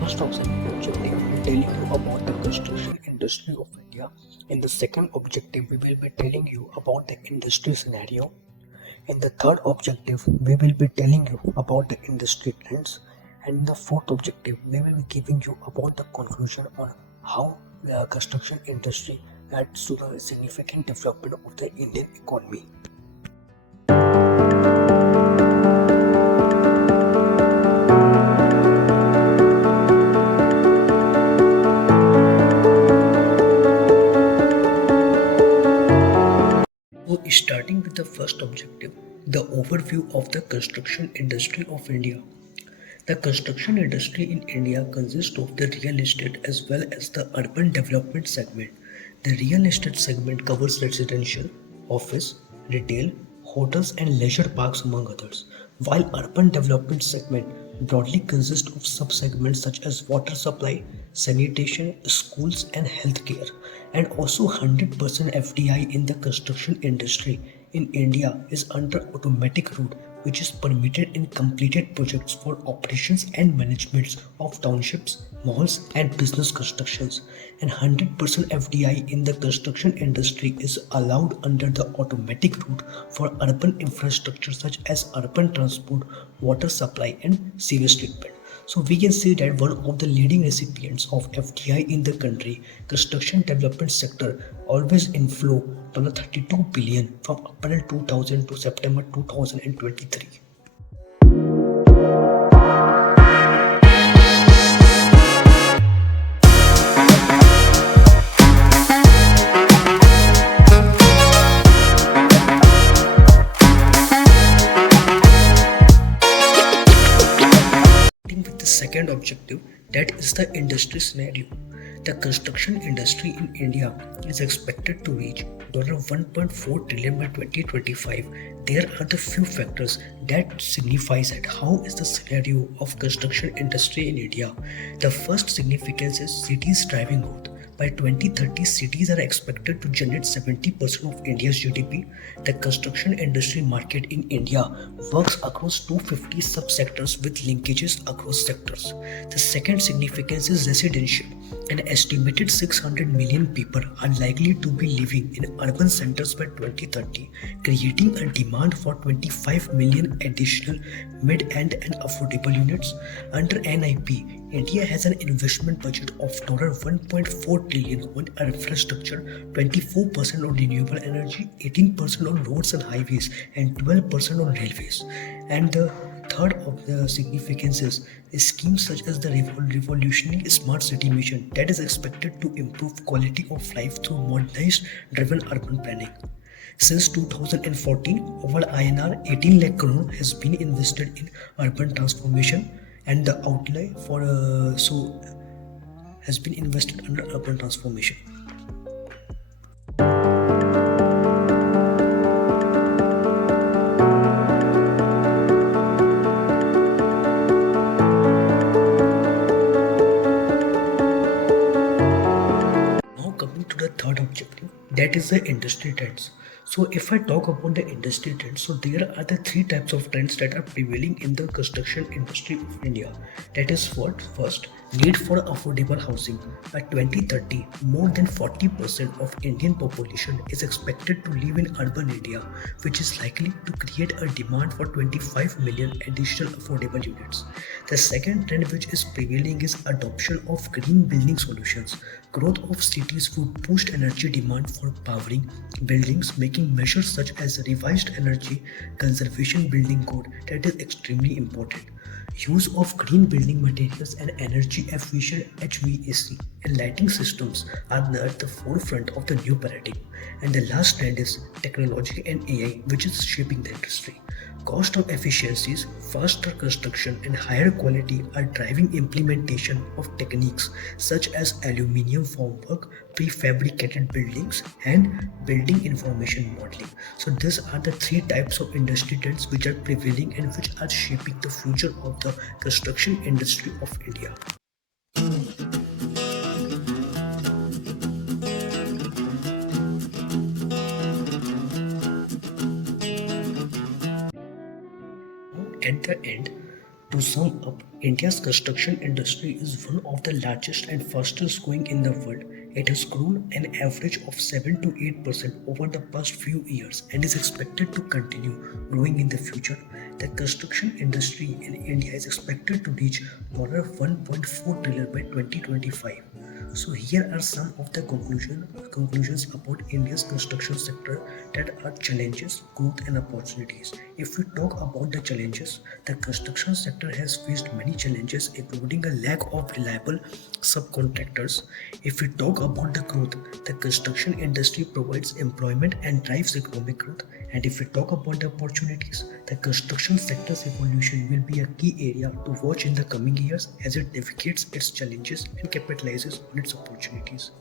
first objective, we will be telling you about the construction industry of India. In the second objective, we will be telling you about the industry scenario. In the third objective, we will be telling you about the industry trends. And in the fourth objective, we will be giving you about the conclusion on how the construction industry adds to the significant development of the Indian economy. So, starting with the first objective, the overview of the construction industry of India. The construction industry in India consists of the real estate as well as the urban development segment. The real estate segment covers residential, office, retail, hotels, and leisure parks, among others, while urban development segment broadly consists of subsegments such as water supply, sanitation, schools, and healthcare, and also 100% FDI in the construction industry in India is under automatic route, which is permitted in completed projects for operations and management of townships, malls, and business constructions. And 100% FDI in the construction industry is allowed under the automatic route for urban infrastructure such as urban transport, water supply, and sewage treatment. So we can say that one of the leading recipients of FDI in the country, construction development sector, always inflow $32 billion from April 2000 to September 2023. With the second objective, that is the industry scenario. The construction industry in India is expected to reach $1.4 trillion by 2025. There are the few factors that signifies that how is the scenario of construction industry in India. The first significance is cities driving growth. By 2030, cities are expected to generate 70% of India's GDP. The construction industry market in India works across 250 subsectors with linkages across sectors. The second significance is residential. An estimated 600 million people are likely to be living in urban centers by 2030, creating a demand for 25 million additional mid-end and affordable units. Under NIP, India has an investment budget of $1.4 trillion on infrastructure, 24% on renewable energy, 18% on roads and highways, and 12% on railways. And the third of the significance is schemes such as the revolutionary smart city mission that is expected to improve quality of life through modernized driven urban planning. Since 2014, over INR 18 lakh crore has been invested in urban transformation, and the outlay for has been invested under urban transformation. Now coming to the third objective, that is the industry trends. So if I talk about the industry trends, so there are the three types of trends that are prevailing in the construction industry of India. That is what first, need for affordable housing. By 2030, more than 40% of Indian population is expected to live in urban India, which is likely to create a demand for 25 million additional affordable units. The second trend which is prevailing is adoption of green building solutions. Growth of cities would boost energy demand for powering buildings, making measures such as revised energy conservation building code that is extremely important. Use of green building materials and energy efficient HVAC and lighting systems are at the forefront of the new paradigm. And the last trend is technology and AI, which is shaping the industry. Cost of efficiencies, faster construction, and higher quality are driving implementation of techniques such as aluminium formwork, prefabricated buildings, and building information modeling. So these are the three types of industry trends which are prevailing and which are shaping the future of the construction industry of India. At the end, To sum up, India's construction industry is one of the largest and fastest growing in the world. It has grown an average of 7 to 8% over the past few years and is expected to continue growing in the future. The construction industry in India is expected to reach $1.4 trillion by 2025. So here are some of the conclusions about India's construction sector that are challenges, growth and opportunities. If we talk about the challenges, the construction sector has faced many challenges including a lack of reliable subcontractors. If we talk about the growth, the construction industry provides employment and drives economic growth. And if we talk about the opportunities, the construction sector's evolution will be a key area to watch in the coming years as it navigates its challenges and capitalizes on its opportunities.